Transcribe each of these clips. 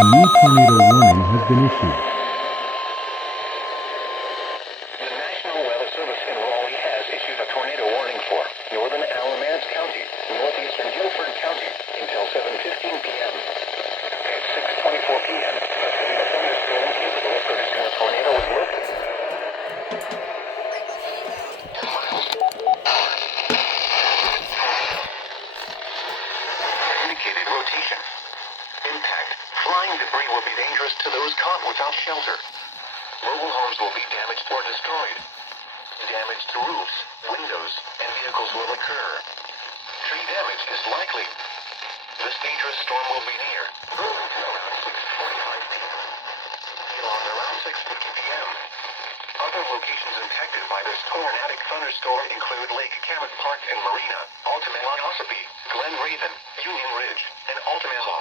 A new tornado warning has been issued. The National Weather Service in Raleigh has issued a tornado warning for northern Alamance County, northeastern Guilford County until 7:15 p.m. At 6:24 p.m., a severe thunderstorm capable of producing a tornado was located. Indicated rotation. Impact. Flying debris will be dangerous to those caught without shelter. Mobile homes will be damaged or destroyed. Damage to roofs, windows, and vehicles will occur. Tree damage is likely. This dangerous storm will be near Burlington around 6:45 p.m. Elon around 6:50 p.m. Other locations impacted by this tornadic thunderstorm include Lake Camet Park and Marina, Altamont, Ossipee, Glen Raven, Union Ridge, and Altamaha.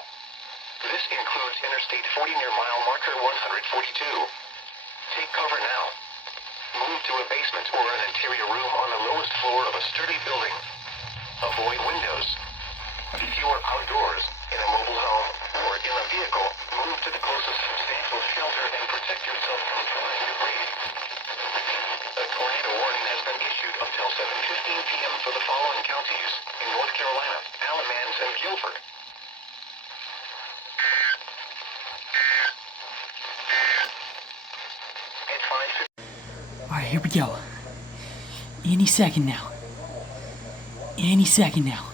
This includes Interstate 40 near mile marker 142. Take cover now. Move to a basement or an interior room on the lowest floor of a sturdy building. Avoid windows. If you are outdoors, in a mobile home, or in a vehicle, move to the closest substantial shelter and protect yourself from flying debris. A tornado warning has been issued until 7:15 p.m. for the following counties in North Carolina, Alamance, and Guilford. At 5:50. Alright, here we go. Any second now. Any second now.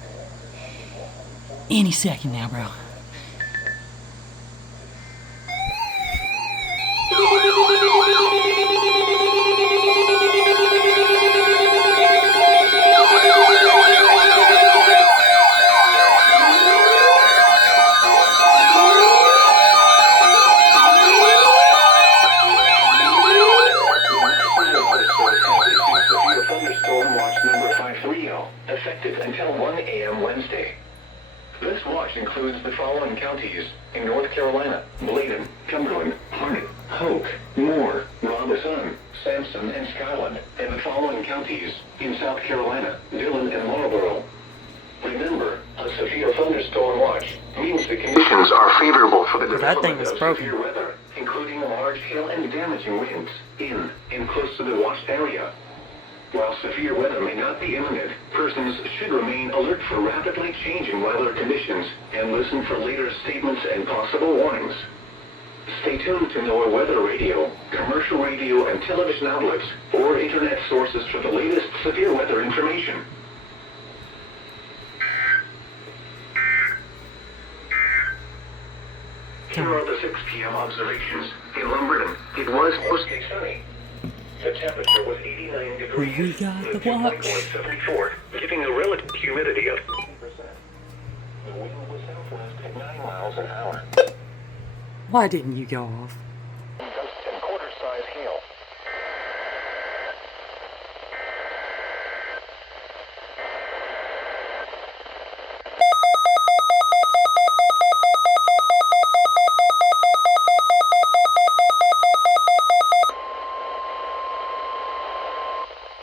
Any second now, bro. Thunderstorm watch number 530, effective until 1 a.m. Wednesday. This watch includes the following counties in North Carolina: Bladen, Cumberland, Harnett, Hoke, Moore, Robeson, Sampson, and Skyland, and the following counties in South Carolina: Dillon and Marlboro. Remember, a severe thunderstorm watch means the conditions are favorable for the That thing development was of broken. severe weather, including large hail and damaging winds in and close to the watched area. While severe weather may not be imminent, persons should remain alert for rapidly changing weather conditions and listen for later statements and possible warnings. Stay tuned to NOAA Weather Radio, commercial radio and television outlets, or internet sources for the latest severe weather information. Here are the 6 p.m. observations. In Lumberton, it was mostly sunny. The temperature was 89 degrees. We got the dew point watch. was 74, giving a relative humidity of 80%. The wind was southwest at 9 miles an hour. Why didn't you go off? Gusts and quarter-size hail.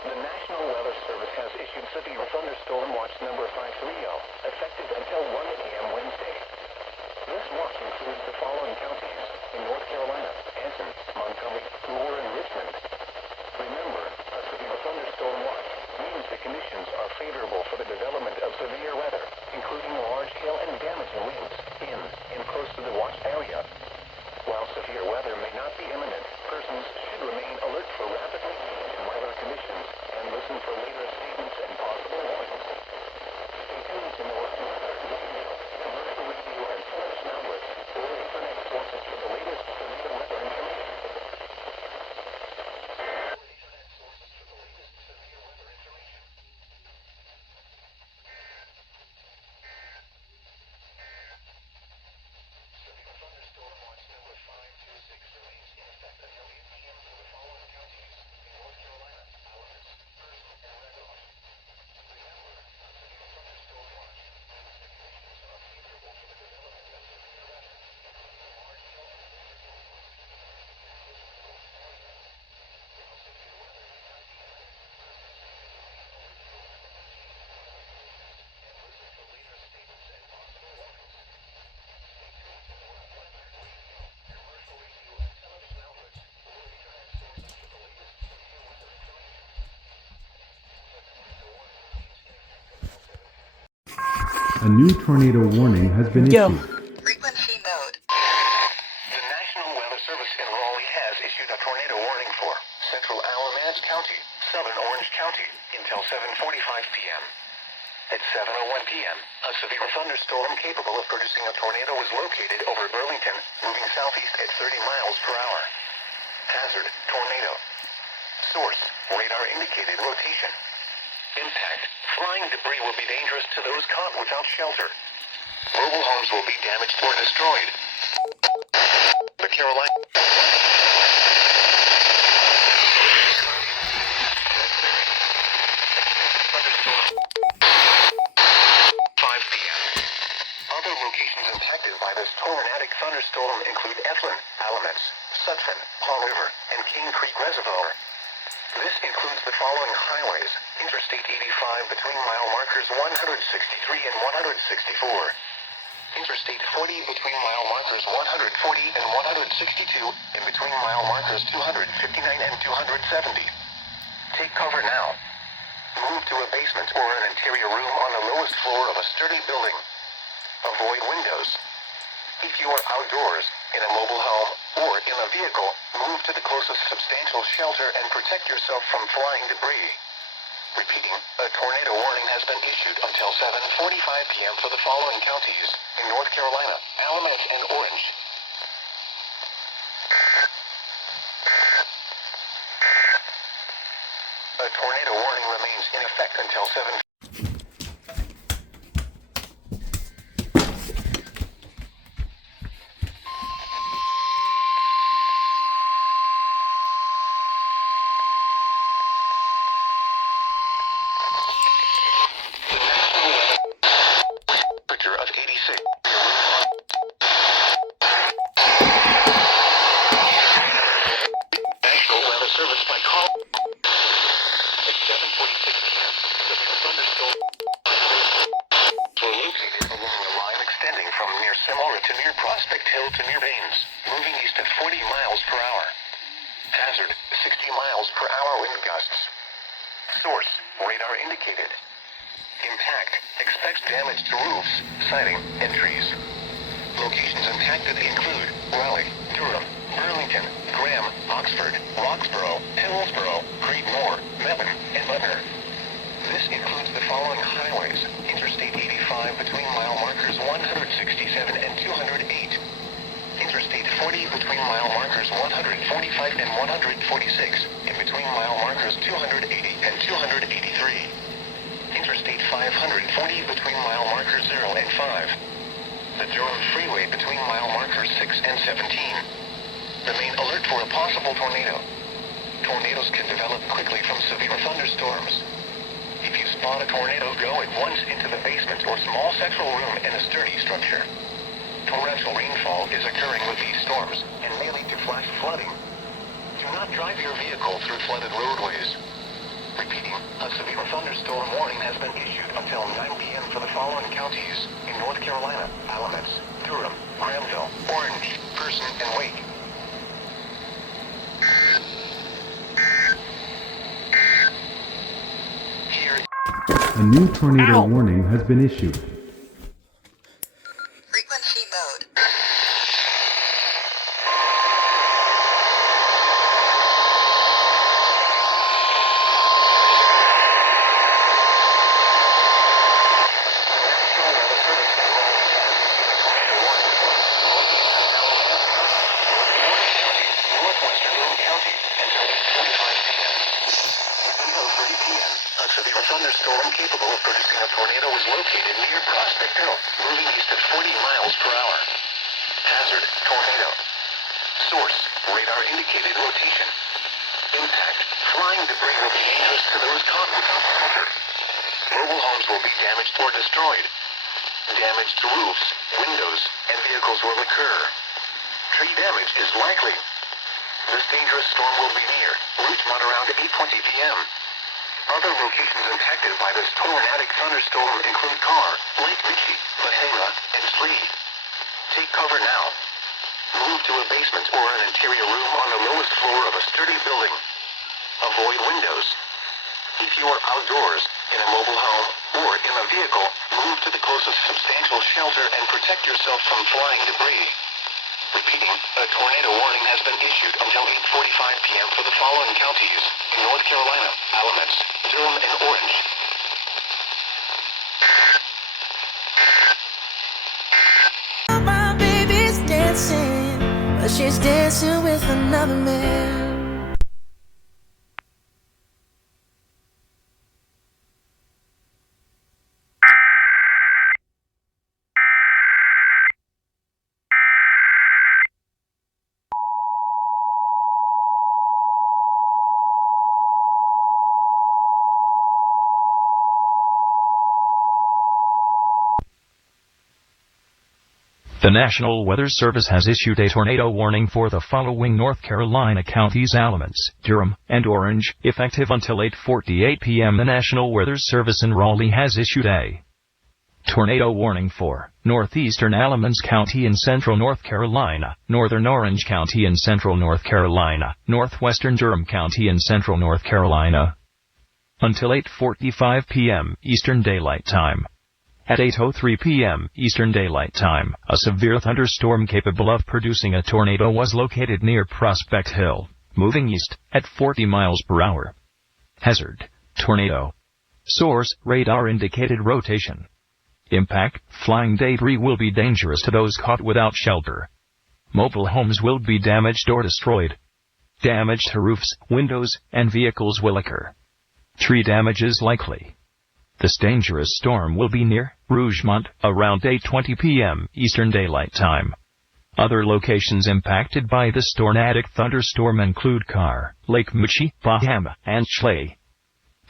The National Weather Service has issued severe thunderstorm watch number 530, effective until 1 a.m. Wednesday. This watch includes the following counties in North Carolina: A new tornado warning has been Go. issued. Frequency mode. The National Weather Service in Raleigh has issued a tornado warning for central Alamance County, southern Orange County, until 7:45 p.m. At 7:01 p.m., a severe thunderstorm capable of producing a tornado was located over Burlington, moving southeast at 30 miles per hour. Hazard, tornado. Source, radar indicated rotation. Impact, flying debris will be dangerous to those caught without shelter. Mobile homes will be damaged or destroyed. The Carolina. 5 p.m. Other locations impacted by this tornadic thunderstorm include Eflin, Alamance, Sutphin, Paul River, and King Creek Reservoir. This includes the following highways: Interstate 85 between mile markers 163 and 164. Interstate 40 between mile markers 140 and 162, and between mile markers 259 and 270. Take cover now. Move to a basement or an interior room on the lowest floor of a sturdy building. Avoid windows. If you are outdoors, in a mobile home, or in a vehicle, move to the closest substantial shelter and protect yourself from flying debris. Repeating, a tornado warning has been issued until 7:45 p.m. for the following counties in North Carolina, Alamance, and Orange. A tornado warning remains in effect until 7. Temperature of 86. National Weather Service by call at 7:46 p.m. The thunderstorm were located along a line extending from near Samora to near Prospect Hill to near Baines, moving east at 40 miles per hour. Hazard, 60 miles per hour wind gusts. Source, radar indicated. Impact, expects damage to roofs, siding, and trees. Locations impacted include Raleigh, Durham, Burlington, Graham, Oxford, Roxborough, Hillsborough, Creedmoor, Mebane, and Butner. This includes the following highways: Interstate 85 between mile markers 167 and 208. Interstate 40 between mile markers 145 and 146, and between mile markers 280 and 283. Interstate 540 between mile markers 0 and 5. The Durham Freeway between mile markers 6 and 17. Remain alert for a possible tornado. Tornadoes can develop quickly from severe thunderstorms. If you spot a tornado, go at once into the basement or small central room in a sturdy structure. Torrential rainfall is occurring with these storms and may lead to flash flooding. Do not drive your vehicle through flooded roadways. Repeating, a severe thunderstorm warning has been issued until 9 p.m. for the following counties in North Carolina: Alamance, Durham, Granville, Orange, Person, and Wake. Here. A new tornado Ow. warning has been issued. Frequency mode. Thunderstorm capable of producing a tornado was located near Prospect Hill, moving east at 40 miles per hour. Hazard, tornado. Source, radar indicated rotation. Impact, flying debris will be dangerous to those caught without shelter. Mobile homes will be damaged or destroyed. Damage to roofs, windows, and vehicles will occur. Tree damage is likely. This dangerous storm will be near Rougemont around 8:20 p.m. Other locations impacted by this tornadic thunderstorm include Carr, Lake Ritchie, Mahela, and Slee. Take cover now. Move to a basement or an interior room on the lowest floor of a sturdy building. Avoid windows. If you are outdoors, in a mobile home, or in a vehicle, move to the closest substantial shelter and protect yourself from flying debris. Repeating, a tornado warning has been issued until 8:45 p.m. for the following counties: North Carolina, Alamance, Durham, and Orange. My baby's dancing, but she's dancing with another man. The National Weather Service has issued a tornado warning for the following North Carolina counties: Alamance, Durham, and Orange. Effective until 8:48 p.m. The National Weather Service in Raleigh has issued a tornado warning for northeastern Alamance County in central North Carolina, northern Orange County in central North Carolina, northwestern Durham County in central North Carolina, until 8:45 p.m. Eastern Daylight Time. At 8:03 p.m. Eastern Daylight Time, a severe thunderstorm capable of producing a tornado was located near Prospect Hill, moving east at 40 miles per hour. Hazard: tornado. Source: radar indicated rotation. Impact: flying debris will be dangerous to those caught without shelter. Mobile homes will be damaged or destroyed. Damage to roofs, windows, and vehicles will occur. Tree damage is likely. This dangerous storm will be near Rougemont around 8:20 p.m. Eastern Daylight Time. Other locations impacted by this tornadic thunderstorm include Carr, Lake Muchie, Bahama, and Schley.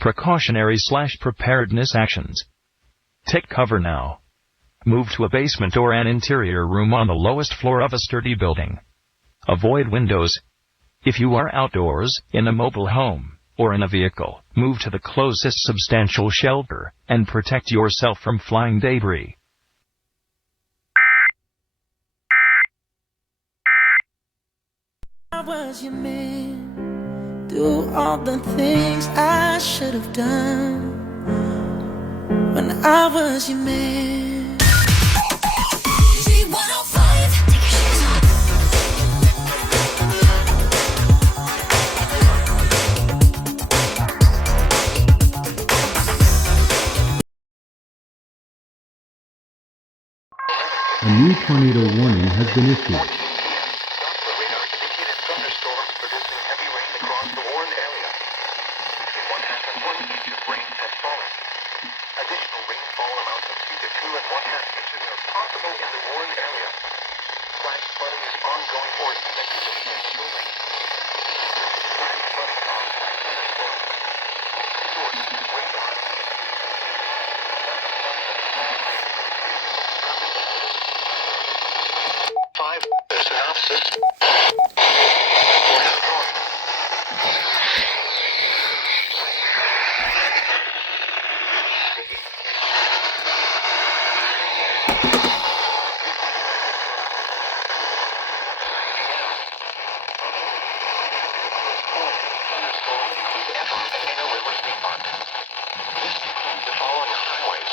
Precautionary/preparedness actions. Take cover now. Move to a basement or an interior room on the lowest floor of a sturdy building. Avoid windows. If you are outdoors, in a mobile home, or in a vehicle, move to the closest substantial shelter, and protect yourself from flying debris. I was your man, do all the things I should have done when I was your man. G105, take your shoes off. A new tornado warning has been issued. Doppler radar indicated thunderstorms producing heavy rain across the warned area. In one half and 1 inch of rain has fallen. Additional rainfall amounts of 2 to 2.5 inches are possible in the warned area. Flash flooding is ongoing or expected to begin shortly. Flash flooding caused by thunderstorm. Source: radar. Synopsis. The following highways: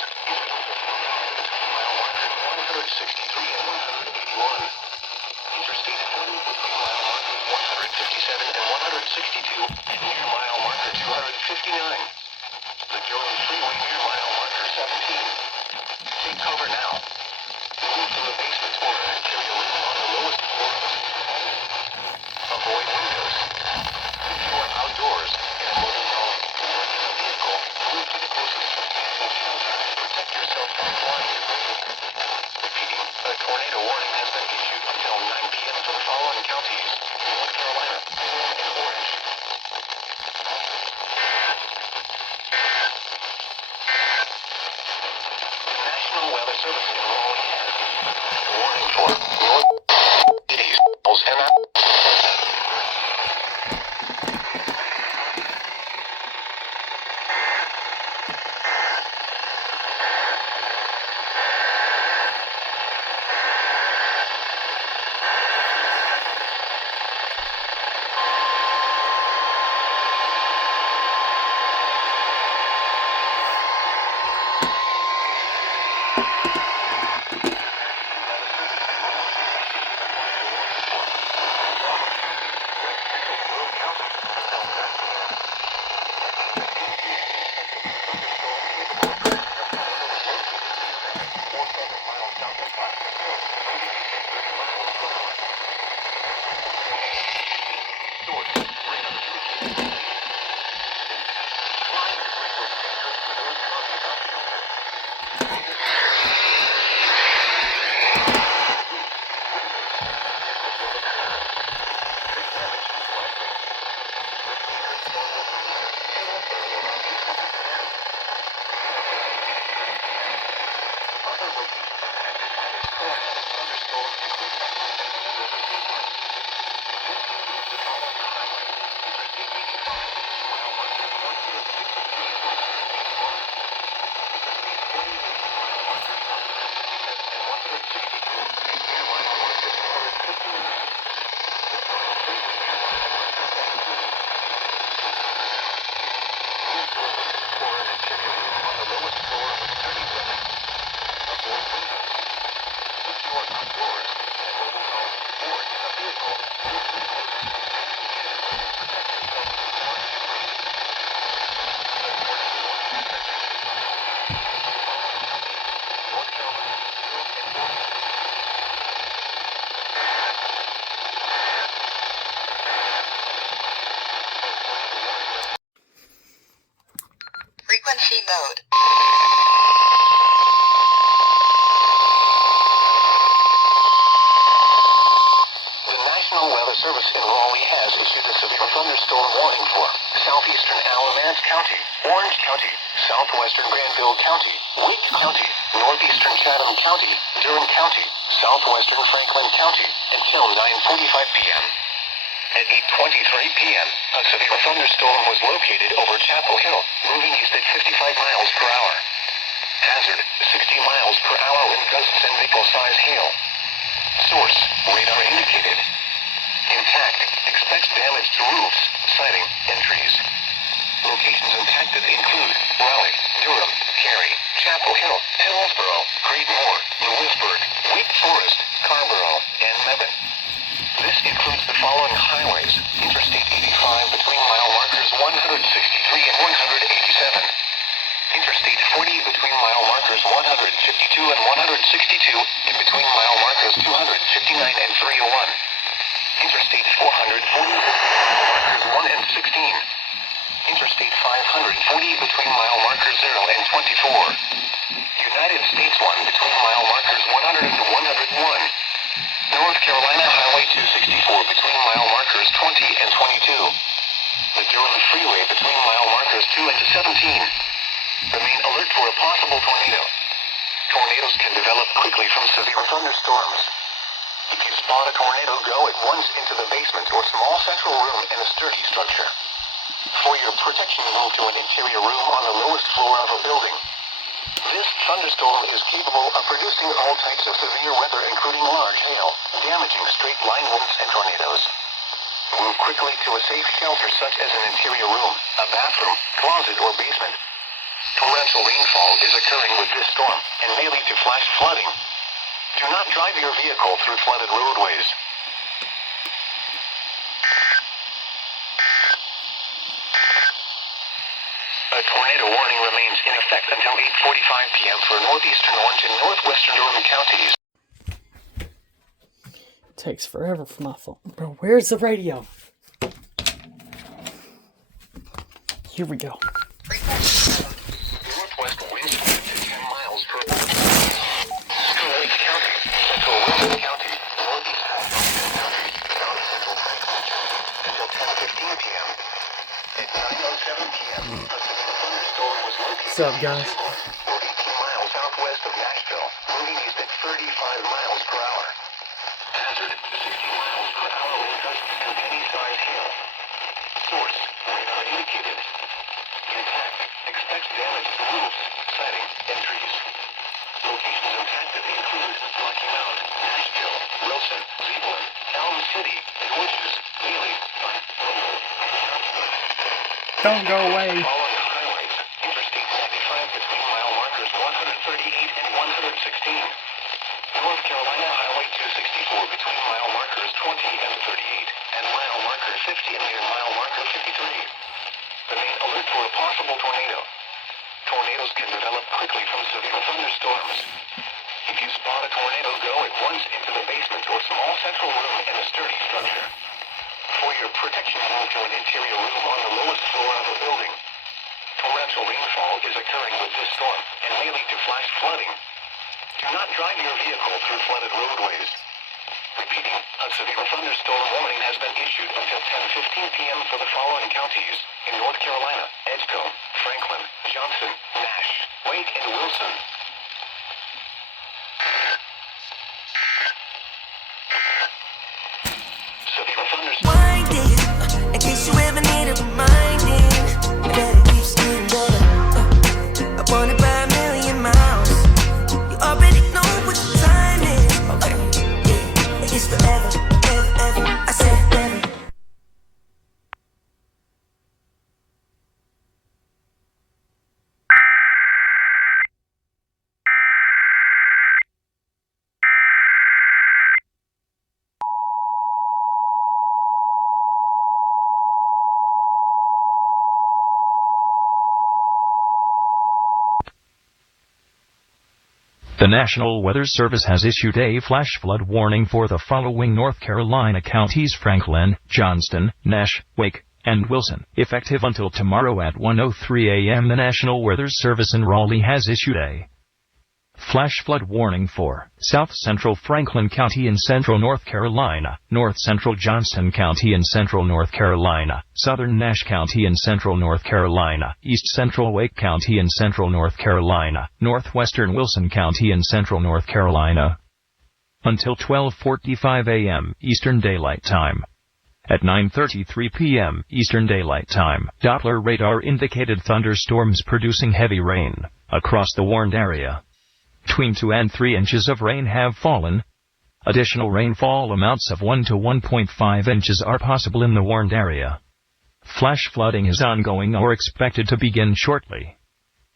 mile marker 163 and 181. Interstate 40 with mile markers 157 and 162, and near mile marker 259. The Durham Freeway near mile marker 17. Take cover now. Move to the basement or an interior room on the lowest floor. Avoid windows. If you are outdoors, in a mobile home, or in a vehicle, move to the closest substantial shelter and protect yourself from flying debris. Repeating, a tornado warning has been issued until 9 p.m. for the following counties: North Carolina, Durham, and Orange. The National Weather Service in Raleigh has issued a warning for north cities and Doors and mobile homes stored in a vehicle will be North Carolina, Frequency mode. The National Weather Service in Raleigh has issued a severe thunderstorm warning for southeastern Alamance County, Orange County, southwestern Granville County, Wake County, northeastern Chatham County, Durham County, southwestern Franklin County until 9:45 p.m. At 8:23 p.m., a severe thunderstorm was located over Chapel Hill, moving east at 55 miles per hour. Hazard, 60 miles per hour with gusts and nickel-size hail. Source, radar indicated. Impact, expects damage to roofs, siding, and trees. Locations impacted include Raleigh, Durham, Cary, Chapel Hill, Hillsborough, Creedmoor, Lewisburg, Wake Forest, Carrboro, and Mebane. This includes the following highways: Interstate 85 between mile markers 163 and 187. Interstate 40 between mile markers 152 and 162 and between mile markers 259 and 301. Interstate 440 between mile markers 1 and 16. Interstate 540 between mile markers 0 and 24. United States 1 between mile markers 100 and 101. North Carolina Highway 264 between mile markers 20 and 22. The Durham Freeway between mile markers 2 and 17. Remain alert for a possible tornado. Tornadoes can develop quickly from severe thunderstorms. If you spot a tornado, go at once into the basement or small central room in a sturdy structure. For your protection, move to an interior room on the lowest floor of a building. This thunderstorm is capable of producing all types of severe weather, including large hail, damaging straight line winds and tornadoes. Move quickly to a safe shelter such as an interior room, a bathroom, closet, or basement. Torrential rainfall is occurring with this storm and may lead to flash flooding. Do not drive your vehicle through flooded roadways. A tornado warning remains in effect until 8:45 p.m. for northeastern Orange and northwestern Durham counties. It takes forever for my phone. Bro, where's the radio? Here we go. Northwest winds speed to 10 miles per hour. Central Wake County, central Wilson County, northeastern Franklin County, south central Franklin County, until 10:15 p.m. At 9:07 p.m., a severe thunderstorm was located. What's up, guys? 18 miles southwest of Nashville, moving east at 35 miles per hour. Hazard, 60 miles per hour with gusts and any size hail. Source, radar indicated. Impact, expects damage to roofs, siding, and trees. Locations impacted include Rocky Mount, Nashville, Wilson, Cleveland, Elm City, Georges, Neely, Rumble, and Johnson. Don't go away. Following highways: Interstate 95 between mile markers 138 and 116. North Carolina Highway 264 between mile markers 20 and 38, and mile marker 50 and near mile marker 53. Remain alert for a possible tornado. Tornadoes can develop quickly from severe thunderstorms. If you spot a tornado, go at once into the basement or small central room in a sturdy structure. For your protection, move to an interior room on the lowest floor of a building. Torrential rainfall is occurring with this storm and may lead to flash flooding. Do not drive your vehicle through flooded roadways. Repeating, a severe thunderstorm warning has been issued until 10:15 p.m. for the following counties in North Carolina: Edgecombe, Franklin, Johnson, Nash, Wake, and Wilson. Severe thunderstorm. Wind it, in case you ever need a reminding. That it keeps getting better. I want it by a million miles. You already know what the time is. Okay, yeah, it's forever, ever, ever. I said forever. The National Weather Service has issued a flash flood warning for the following North Carolina counties: Franklin, Johnston, Nash, Wake, and Wilson. Effective until tomorrow at 1:03 a.m. The National Weather Service in Raleigh has issued a flash flood warning for South Central Franklin County in central North Carolina, North Central Johnston County in central North Carolina, Southern Nash County in central North Carolina, East Central Wake County in central North Carolina, Northwestern Wilson County in central North Carolina. Until 12:45 a.m. Eastern Daylight Time. At 9:33 p.m. Eastern Daylight Time, Doppler radar indicated thunderstorms producing heavy rain across the warned area. Between 2 and 3 inches of rain have fallen. Additional rainfall amounts of 1 to 1.5 inches are possible in the warned area. Flash flooding is ongoing or expected to begin shortly.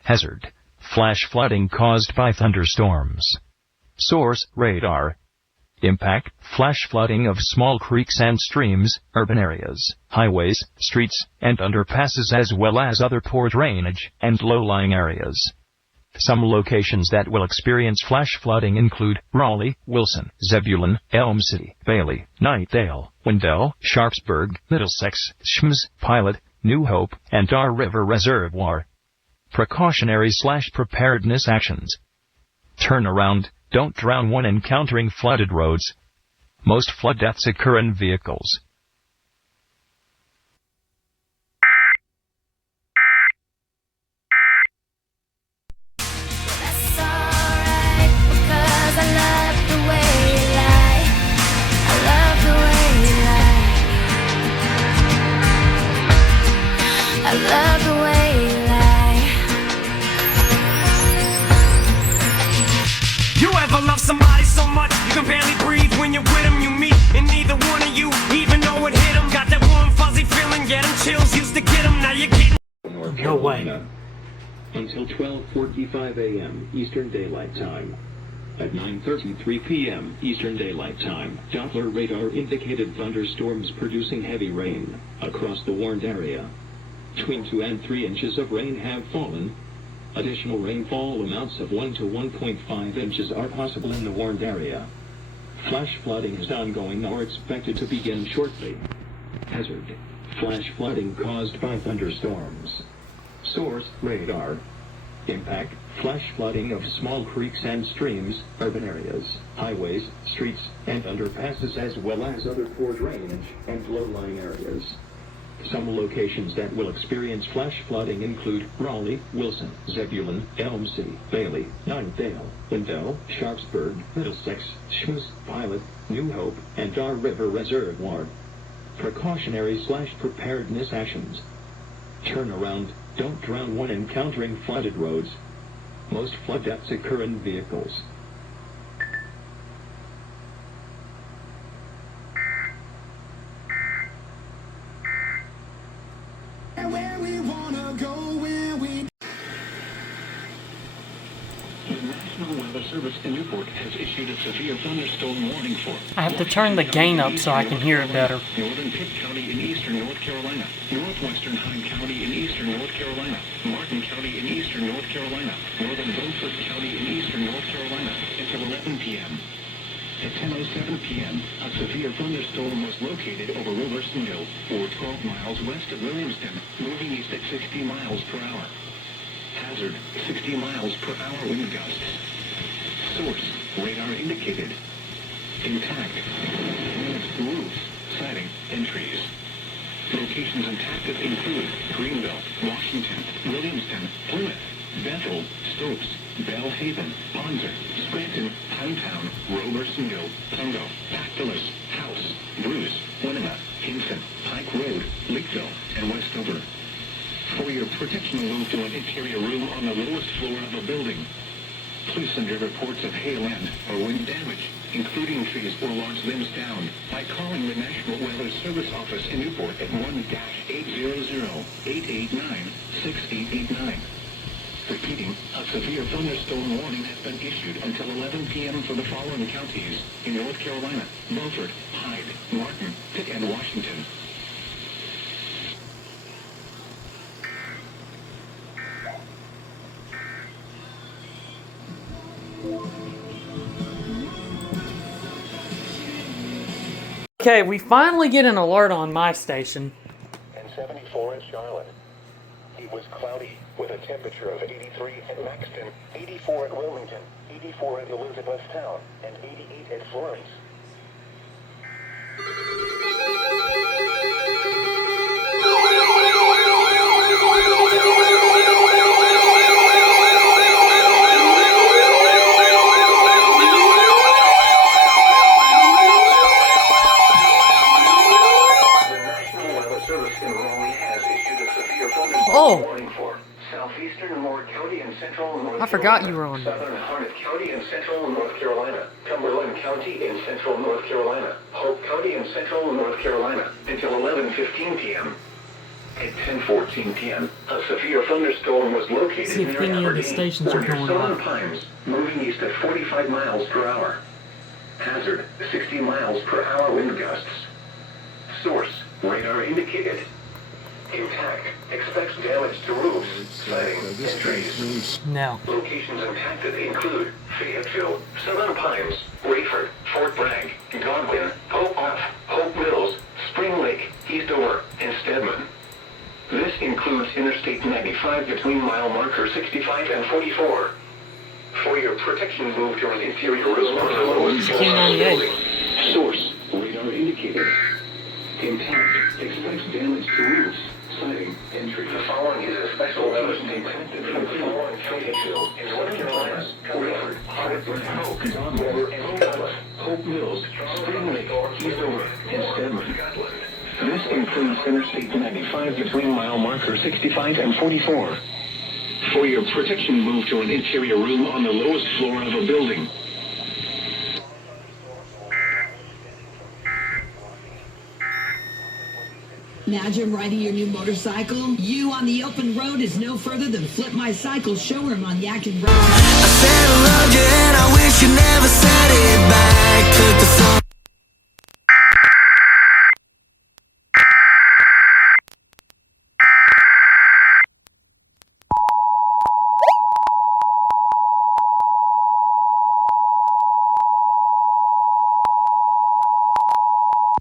Hazard: flash flooding caused by thunderstorms. Source: radar. Impact: flash flooding of small creeks and streams, urban areas, highways, streets, and underpasses, as well as other poor drainage and low-lying areas. Some locations that will experience flash flooding include Raleigh, Wilson, Zebulon, Elm City, Bailey, Knightdale, Wendell, Sharpsburg, Middlesex, Shams, Pilot, New Hope, and Dar River Reservoir. Precautionary/preparedness actions. Turn around, don't drown when encountering flooded roads. Most flood deaths occur in vehicles. I love the way you lie. You ever love somebody so much you can barely breathe when you're with them? You meet and neither one of you even know it hit them. Got that warm fuzzy feeling, get them chills, used to get them, now you're getting. No way. Until 12:45 a.m. Eastern Daylight Time. At 9:33 p.m. Eastern Daylight Time, Doppler radar indicated thunderstorms producing heavy rain across the warned area. Between 2 and 3 inches of rain have fallen. Additional rainfall amounts of 1 to 1.5 inches are possible in the warned area. Flash flooding is ongoing or expected to begin shortly. Hazard: flash flooding caused by thunderstorms. Source: radar. Impact: flash flooding of small creeks and streams, urban areas, highways, streets, and underpasses, as well as other poor drainage and low-lying areas. Some locations that will experience flash flooding include Raleigh, Wilson, Zebulon, Elm City, Bailey, Knightdale, Wendell, Sharpsburg, Middlesex, Shams, Pilot, New Hope, and Dar River Reservoir. Precautionary/preparedness actions. Turn around, don't drown when encountering flooded roads. Most flood deaths occur in vehicles. Service in Newport has issued a severe thunderstorm warning for I have to turn the gain up so I can hear it better. Northern Pitt County in eastern North Carolina, Northwestern Hyde County in eastern North Carolina, Martin County in eastern North Carolina, Northern Beaufort County in eastern North Carolina until 11 p.m. At 10:07 p.m., a severe thunderstorm was located over Robersonville, or 12 miles west of Williamston, moving east at 60 miles per hour. Hazard: 60 miles per hour wind gusts. Source: radar indicated. Intact. Damaged roofs, siding, and trees. Locations impacted include Greenville, Washington, Williamston, Plymouth, Bethel, Stokes, Bellhaven, Ponzer, Scranton, Poundtown, Robersonville, Pungo, Pactolus, House, Bruce, Winona, Hinton, Pike Road, Leakville, and Westover. For your protection, move to an interior room on the lowest floor of the building. Please send your reports of hail and or wind damage, including trees or large limbs down, by calling the National Weather Service office in Newport at 1-800-889-6889. Repeating, a severe thunderstorm warning has been issued until 11 p.m. for the following counties in North Carolina: Beaufort, Hyde, Martin, Pitt, and Washington. Okay, we finally get an alert on my station. And 74 at Charlotte. It was cloudy with a temperature of 83 at Maxton, 84 at Wilmington, 84 at Elizabethtown, and 88 at Florence. Oh! Warning for southeastern Ward County and central North I forgot Carolina, you were on. southern Harnett County and central North Carolina, Cumberland County and central North Carolina, Hope County and central North Carolina, until 11:15 p.m. At 10:14 p.m., a severe thunderstorm was located See if near any of the Aberdeen, stations are near going Southern on. Pines, moving east at 45 miles per hour. Hazard, 60 miles per hour wind gusts. Source, radar indicated. Impact, expects damage to roofs, siding, and trees. No. Locations impacted include Fayetteville, Southern Pines, Rayford, Fort Bragg, Godwin, Hope Off, Hope Mills, Spring Lake, Eastover, and Stedman. This includes Interstate 95 between mile marker 65 and 44. For your protection, move to an interior room on the lowest floor of the building. Source, radar indicated. Impact, expects damage to roofs, siding, and trees. The following is a special notice intended for the following Fayetteville, in North Carolina, Rayford, Hartford, Hope, Godwin, and Scotland, Hope Mills, Spring Lake, Eastover, and Stedman. This includes Interstate 95 between mile marker 65 and 44. For your protection, move to an interior room on the lowest floor of a building. Imagine riding your new motorcycle. You on the open road is no further than Flip My Cycle showroom on Yakin Road. I said I loved you and I wish you never said it back. Took the phone.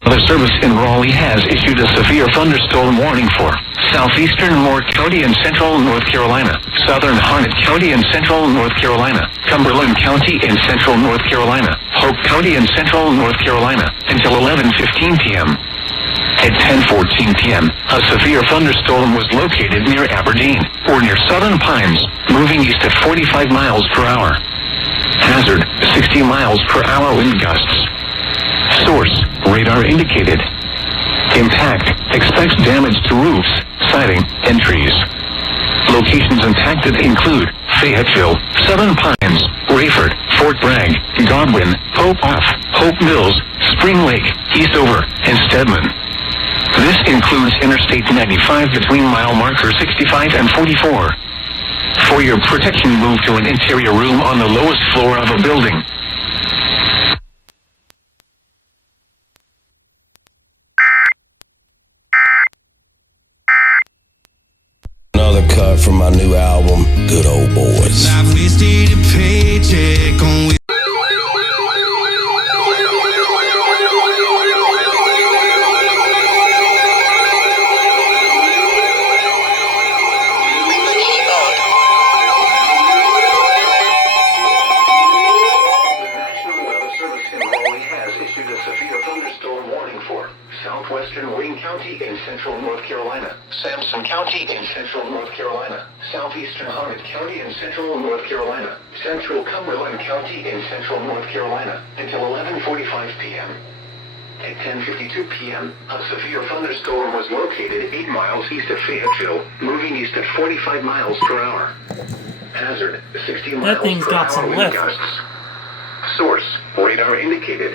Weather Service in Raleigh has issued a severe thunderstorm warning for southeastern Moore County and central North Carolina, southern Harnett County and central North Carolina, Cumberland County and central North Carolina, Hope County and central North Carolina, until 11:15 p.m. At 10:14 p.m., a severe thunderstorm was located near Aberdeen, or near Southern Pines, moving east at 45 miles per hour. Hazard, 60 miles per hour wind gusts. Source, radar indicated. Impact, expects damage to roofs, siding, and trees. Locations impacted include Fayetteville, Southern Pines, Rayford, Fort Bragg, Godwin, Hope Off, Hope Mills, Spring Lake, Eastover, and Stedman. This includes Interstate 95 between mile marker 65 and 44. For your protection, move to an interior room on the lowest floor of a building. Another cut from my new album, Good Old Boys. I've wasted a paycheck on Frequency mode. The National Weather Service in Raleigh has issued a severe thunderstorm warning for southwestern Wayne County in central North Carolina, Sampson County in central North Carolina, southeastern Harnett County in central North Carolina, central Cumberland County in central North Carolina, until 11:45 p.m. At 10:52 p.m., a severe thunderstorm was located 8 miles east of Fayetteville, moving east at 45 miles per hour. Hazard, 60 miles thing's per got hour some wind lift. gusts. Source, radar indicated.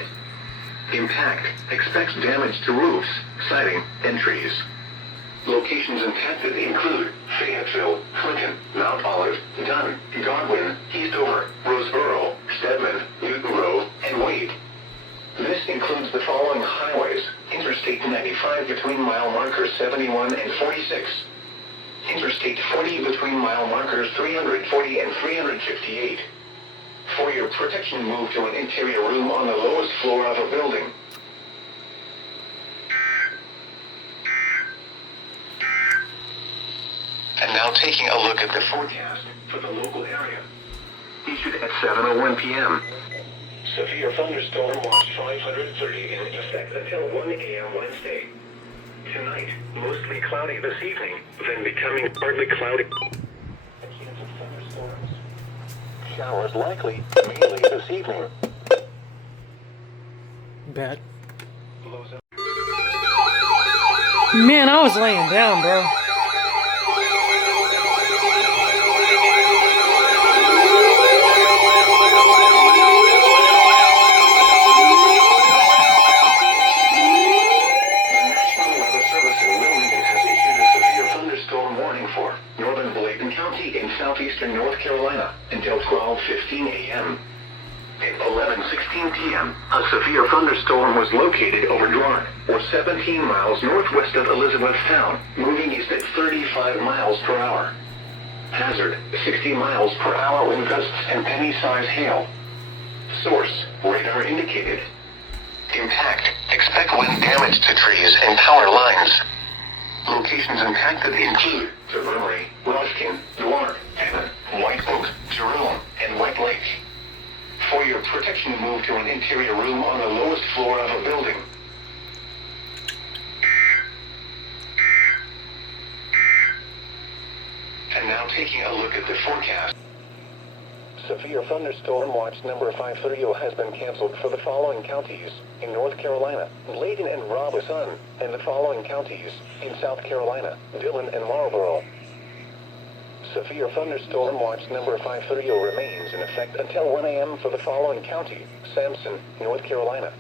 Impact, expects damage to roofs, siding, and trees. Locations impacted include Fayetteville, Clinton, Mount Olive, Dunn, Godwin, Eastover, Roseboro, Stedman, Newton Grove, and Wade. This includes the following highways: Interstate 95 between mile markers 71 and 46. Interstate 40 between mile markers 340 and 358. For your protection, move to an interior room on the lowest floor of a building. now taking a look at the forecast for the local area. Issued at 7:01 p.m. Severe thunderstorm watch 530 in effect until 1 a.m. Wednesday. Tonight, mostly cloudy this evening, then becoming partly cloudy. A chance of thunderstorms. Showers likely, mainly this evening. Bad. Man, I was laying down, bro. Southeastern North Carolina until 12:15 a.m. At 11:16 p.m., a severe thunderstorm was located over Drawing, or 17 miles northwest of Elizabethtown, moving east at 35 miles per hour. Hazard, 60 miles per hour wind gusts and penny-size hail. Source, radar indicated. Impact, expect wind damage to trees and power lines. Locations impacted include Montgomery, Ruskin, Dwarf, Hammond, White Oak, Jerome, and White Lake. For your protection, move to an interior room on the lowest floor of a building. And now taking a look at the forecast. Severe thunderstorm watch number 530 has been canceled for the following counties in North Carolina, Layton and Robeson, and the following counties in South Carolina, Dillon and Marlboro. Severe thunderstorm watch number 530 remains in effect until 1 a.m. for the following county, Sampson, North Carolina,